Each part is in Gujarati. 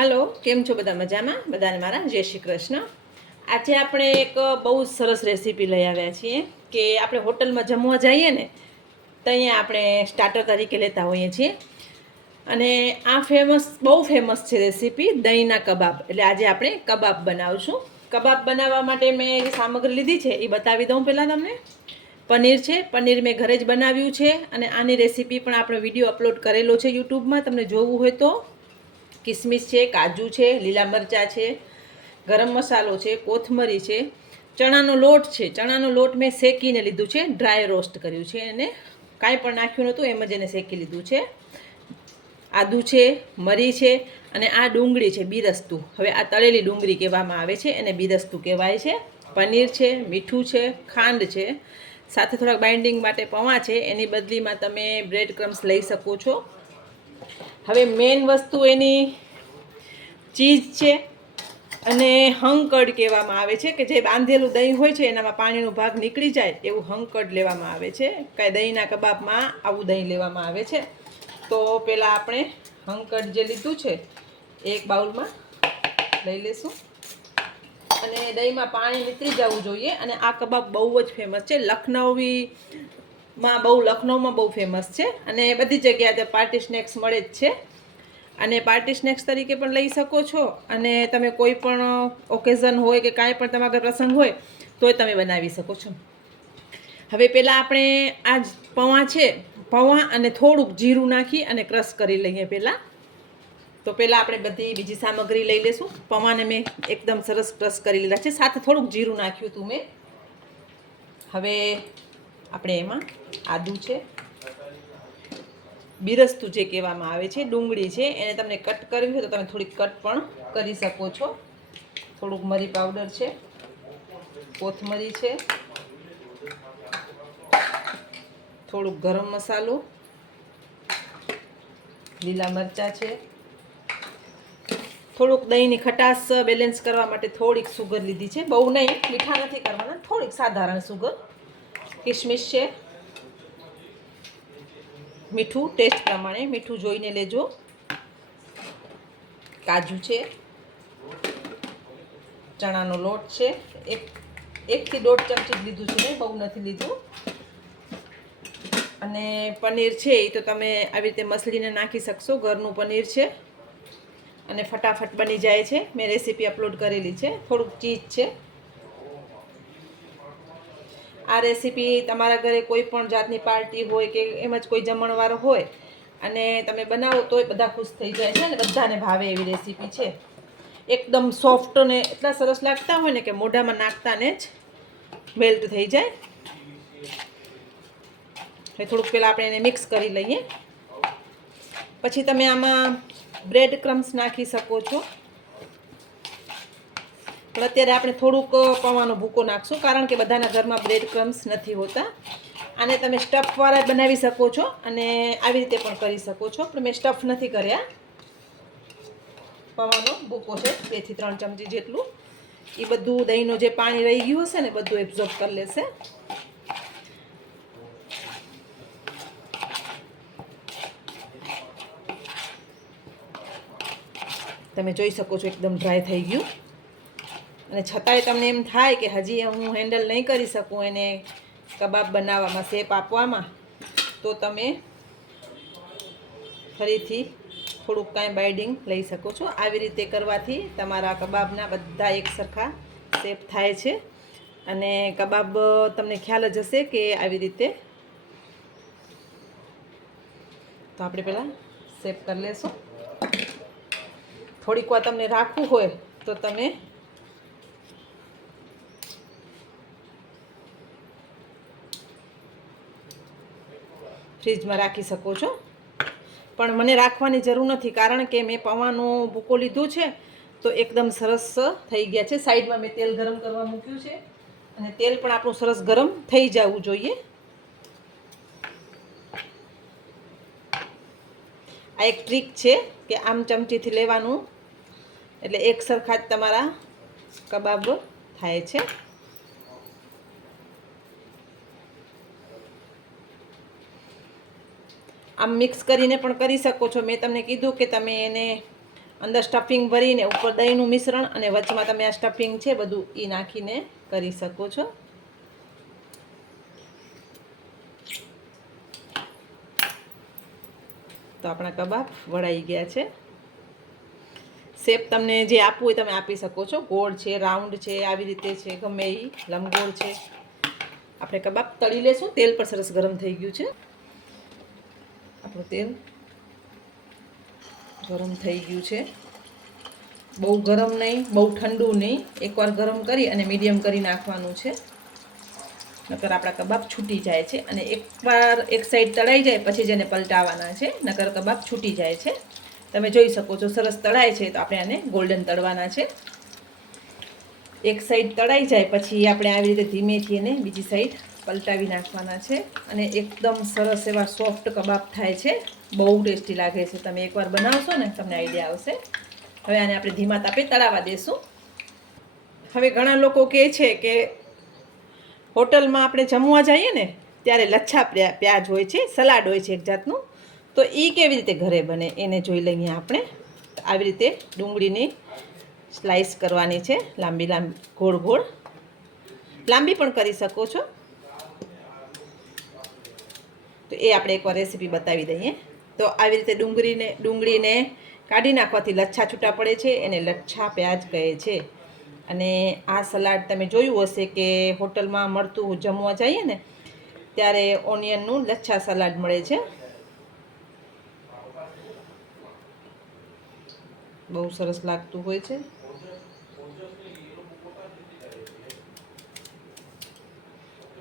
हेलो केम छो बधा मजामां बधाने मारा जय श्री कृष्ण। आज આપણે એક બહુ સરસ રેસીપી લઈ આવ્યા છીએ કે આપણે હોટલમાં જમવા જઈએ ને ત્યાં આપણે સ્ટાર્ટર તરીકે લેતા હોઈએ છીએ અને આ બહુ ફેમસ છે રેસીપી દહીંના કબાબ। એટલે આજે આપણે કબાબ બનાવશું। કબાબ બનાવવા માટે મેં જે સામગ્રી લીધી છે એ બતાવી દઉં પહેલાં તમને। પનીર છે, પનીર મેં ઘરે જ બનાવ્યું છે અને આની રેસીપી પણ આપણે વિડીયો અપલોડ કરેલો છે યુટ્યુબમાં, તમને જોવું હોય તો। કિસમિસ છે, કાજુ છે, લીલા મરચાં છે, ગરમ મસાલો છે, કોથમરી છે, ચણાનો લોટ છે। ચણાનો લોટ મેં શેકીને લીધું છે, ડ્રાય રોસ્ટ કર્યું છે અને કાંઈ પણ નાખ્યું નહોતું, એમ જ એને શેકી લીધું છે। આદું છે, મરી છે અને આ ડુંગળી છે બિરસ્તુ। હવે આ તળેલી ડુંગળી કહેવામાં આવે છે એને બિરસ્તુ કહેવાય છે। પનીર છે, મીઠું છે, ખાંડ છે, સાથે થોડાક બાઇન્ડિંગ માટે પૌવા છે, એની બદલીમાં તમે બ્રેડ ક્રમ્સ લઈ શકો છો। હવે મેઇન વસ્તુ એની ચીઝ છે અને હંકડ કહેવામાં આવે છે કે જે બાંધેલું દહીં હોય છે એનામાં પાણીનો ભાગ નીકળી જાય એવું હંકડ લેવામાં આવે છે। કાંઈ દહીંના કબાબમાં આવું દહીં લેવામાં આવે છે। તો પહેલાં આપણે હંકડ જે લીધું છે એક બાઉલમાં લઈ લેશું અને દહીંમાં પાણી નીકળી જવું જોઈએ। અને આ કબાબ બહુ જ ફેમસ છે, લખનઉમાં બહુ ફેમસ છે અને બધી જગ્યાએ પાર્ટી સ્નેક્સ મળે જ છે અને પાર્ટી સ્નેક્સ તરીકે પણ લઈ શકો છો અને તમે કોઈ પણ ઓકેઝન હોય કે કાંઈ પણ તમારા ઘરે પ્રસંગ હોય તોય તમે બનાવી શકો છો। હવે પહેલાં આપણે આ જ પૌવા છે, પૌવા અને થોડુંક જીરું નાખી અને ક્રશ કરી લઈએ પહેલાં। તો પહેલાં આપણે બધી બીજી સામગ્રી લઈ લઈશું। પૌવાને મેં એકદમ સરસ ક્રશ કરી લીધા છે, સાથે થોડુંક જીરું નાખ્યું હતું મેં। હવે આપણે એમાં આદું છે, બિરસ્તુ જે કહેવામાં આવે છે, ડુંગળી છે, એને તમને કટ કરવી હોય તો તમે થોડીક કટ પણ કરી શકો છો। થોડુંક મરી પાવડર છે, કોથમરી છે, થોડુંક ગરમ મસાલો, લીલા મરચાં છે, થોડુંક દહીંની ખટાશ બેલેન્સ કરવા માટે થોડીક સુગર લીધી છે, બહુ નહીં, મીઠા નથી કરવાના, થોડીક સાધારણ સુગર। કિસમિસ છે, મીઠું ટેસ્ટ પ્રમાણે, મીઠું જોઈને લેજો। કાજુ છે, ચણાનો લોટ છે, એકથી 1.5 ચમચી જ લીધું છે, બહુ નથી લીધું। અને પનીર છે એ તો તમે આવી રીતે મસળીને નાખી શકશો, ઘરનું પનીર છે અને ફટાફટ બની જાય છે, મેં રેસીપી અપલોડ કરેલી છે। થોડુંક ચીઝ છે। આ રેસીપી તમારા ઘરે કોઈ પણ જાતની પાર્ટી હોય કે એમ જ કોઈ જમણવાર હોય અને તમે બનાવો તોય બધા ખુશ થઈ જાય છે અને બધાને ભાવે એવી રેસીપી છે। એકદમ સોફ્ટ ને એટલા સરસ લાગતા હોય ને કે મોઢામાં નાખતાને જ મેલ્ટ થઈ જાય। હવે થોડુંક પહેલાં આપણે એને મિક્સ કરી લઈએ, પછી તમે આમાં બ્રેડ ક્રમ્સ નાખી શકો છો। પણ અત્યારે આપણે થોડુંક પૌવાનો ભૂકો નાખશું કારણ કે બધાના ઘરમાં બ્રેડ ક્રમ્સ નથી હોતા। આને તમે સ્ટફવાળા બનાવી શકો છો અને આવી રીતે પણ કરી શકો છો, પણ મેં સ્ટફ નથી કર્યા। પૌવાનો ભૂકો છે 2 થી 3 ચમચી જેટલું, એ બધું દહીંનું જે પાણી રહી ગયું હશે ને બધું એબ્ઝોર્બ કરી લેશે। તમે જોઈ શકો છો એકદમ ડ્રાય થઈ ગયું અને છતાંય તમને એમ થાય કે હજી હું હેન્ડલ નહીં કરી શકું એને કબાબ બનાવવામાં, શેપ આપવામાં, તો તમે ફરીથી થોડુંક કાંઈ બાઇડિંગ લઈ શકો છો। આવી રીતે કરવાથી તમારા કબાબના બધા એક સરખા શેપ થાય છે અને કબાબ તમને ખ્યાલ જ હશે કે આવી રીતે। તો આપણે પહેલાં શેપ કરી લેશું। થોડીક વાર તમને રાખવું હોય તો તમે ફ્રીજમાં રાખી શકો છો, પણ મને રાખવાની જરૂર નથી કારણ કે મેં પૌવાનો ભૂકો લીધો છે તો એકદમ સરસ થઈ ગયા છે। સાઈડમાં મેં તેલ ગરમ કરવા મૂક્યું છે અને તેલ પણ આપણું સરસ ગરમ થઈ જવું જોઈએ। આ એક ટ્રીક છે કે આમ ચમચીથી લેવાનું એટલે એક સરખા જ તમારા કબાબ થાય છે। આમ મિક્સ કરીને પણ કરી શકો છો। મેં તમને કીધું કે તમે એને અંદર સ્ટફિંગ ભરીને ઉપર દહીંનું મિશ્રણ અને વચમાં તમે આ સ્ટફિંગ છે બધું એ નાખીને કરી શકો છો. તો આપણા કબાબ વળાઈ ગયા છે. શેપ તમને જે આપવું હોય તમે આપી શકો છો. ગોળ છે, રાઉન્ડ છે, આવી રીતે છે, ગમે એ લંબગોળ છે. આપણે કબાબ તળી લેશું. તેલ પણ સરસ ગરમ થઈ ગયું છે. આપણું તેલ ગરમ થઈ ગયું છે. બહુ ગરમ નહીં, બહુ ઠંડુ નહીં. એકવાર ગરમ કરી અને મીડિયમ કરી નાખવાનું છે, નકર આપણા કબાબ છૂટી જાય છે. અને એકવાર એક સાઈડ તળાઈ જાય પછી જ એને પલટાવવાના છે, નકર કબાબ છૂટી જાય છે. તમે જોઈ શકો છો સરસ તળાય છે. તો આપણે આને ગોલ્ડન તળવાના છે. એક સાઈડ તળાઈ જાય પછી આપણે આવી રીતે ધીમેથી એને બીજી સાઈડ પલટાવી નાખવાના છે. અને એકદમ સરસ એવા સોફ્ટ કબાબ થાય છે. બહુ ટેસ્ટી લાગે છે. તમે એકવાર બનાવશો ને તમને આઈડિયા આવશે. હવે આને આપણે ધીમા તાપે તળાવવા દેશું. હવે ઘણા લોકો કહે છે કે હોટલમાં આપણે જમવા જઈએ ને ત્યારે લચ્છા પ્યાજ હોય છે, સલાડ હોય છે એક જાતનું. તો એ કેવી રીતે ઘરે બને એને જોઈ લઈએ આપણે. આવી રીતે ડુંગળીની સ્લાઈસ કરવાની છે, લાંબી લાંબી ગોળ ગોળ. લાંબી પણ કરી શકો છો. તો એ આપણે એકવાર રેસીપી બતાવી દઈએ. તો આવી રીતે ડુંગળીને કાઢી નાખવાથી લચ્છા છૂટા પડે છે. એને લચ્છા પ્યાજ કહે છે. અને આ સલાડ તમે જોયું હશે કે હોટલમાં મળતું, જમવા જઈએ ને ત્યારે ઓનિયનનું લચ્છા સલાડ મળે છે. બહુ સરસ લાગતું હોય છે.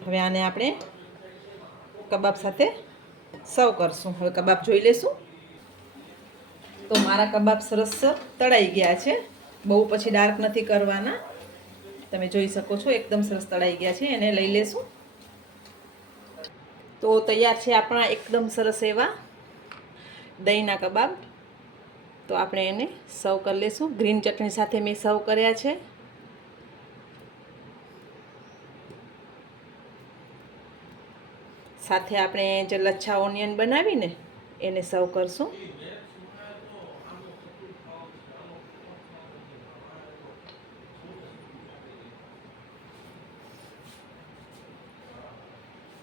હવે આને આપણે કબાબ સાથે સર્વ કરશું. હવે કબાબ જોઈ લેશું. તો મારા કબાબ સરસ તળાઈ ગયા છે. બહુ પછી ડાર્ક નથી કરવાના. તમે જોઈ શકો છો એકદમ સરસ તળાઈ ગયા છે. એને લઈ લેશું. તો તૈયાર છે આપણા એકદમ સરસ એવા દહીંના કબાબ. તો આપણે એને સર્વ કરી લેશું. ગ્રીન ચટણી સાથે મેં સર્વ કર્યા છે. સાથે આપણે જે લચ્છા ઓનિયન બનાવીને એને સર્વ કરશું.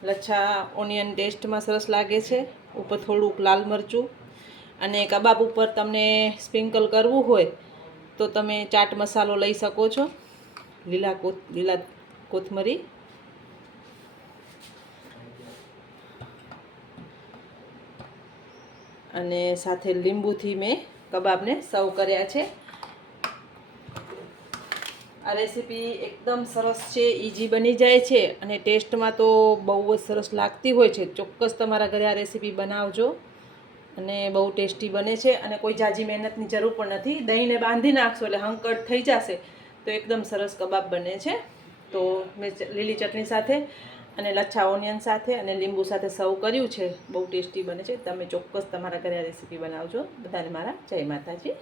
લચ્છા ઓનિયન ટેસ્ટમાં સરસ લાગે છે. ઉપર થોડુંક લાલ મરચું, અને કબાબ ઉપર તમને સ્પ્રિંકલ કરવું હોય તો તમે ચાટ મસાલો લઈ શકો છો, લીલા કોથમરી. અને સાથે લીંબુથી મેં કબાબને સર્વ કર્યા છે. આ રેસીપી એકદમ સરસ છે, ઇઝી બની જાય છે અને ટેસ્ટમાં તો બહુ જ સરસ લાગતી હોય છે. ચોક્કસ તમારા ઘરે આ રેસીપી બનાવજો અને બહુ ટેસ્ટી બને છે. અને કોઈ ઝાઝી મહેનતની જરૂર પણ નથી. દહીંને બાંધી નાખશો એટલે હંકટ થઈ જશે તો એકદમ સરસ કબાબ બને છે. તો મેં લીલી ચટણી સાથે અને લચ્છા ઓનિયન સાથે અને લીંબુ સાથે સર્વ કર્યું છે. બહુ ટેસ્ટી બને છે. તમે ચોક્કસ તમારા ઘરે આ રેસીપી બનાવજો. બધાને મારા જય માતાજી.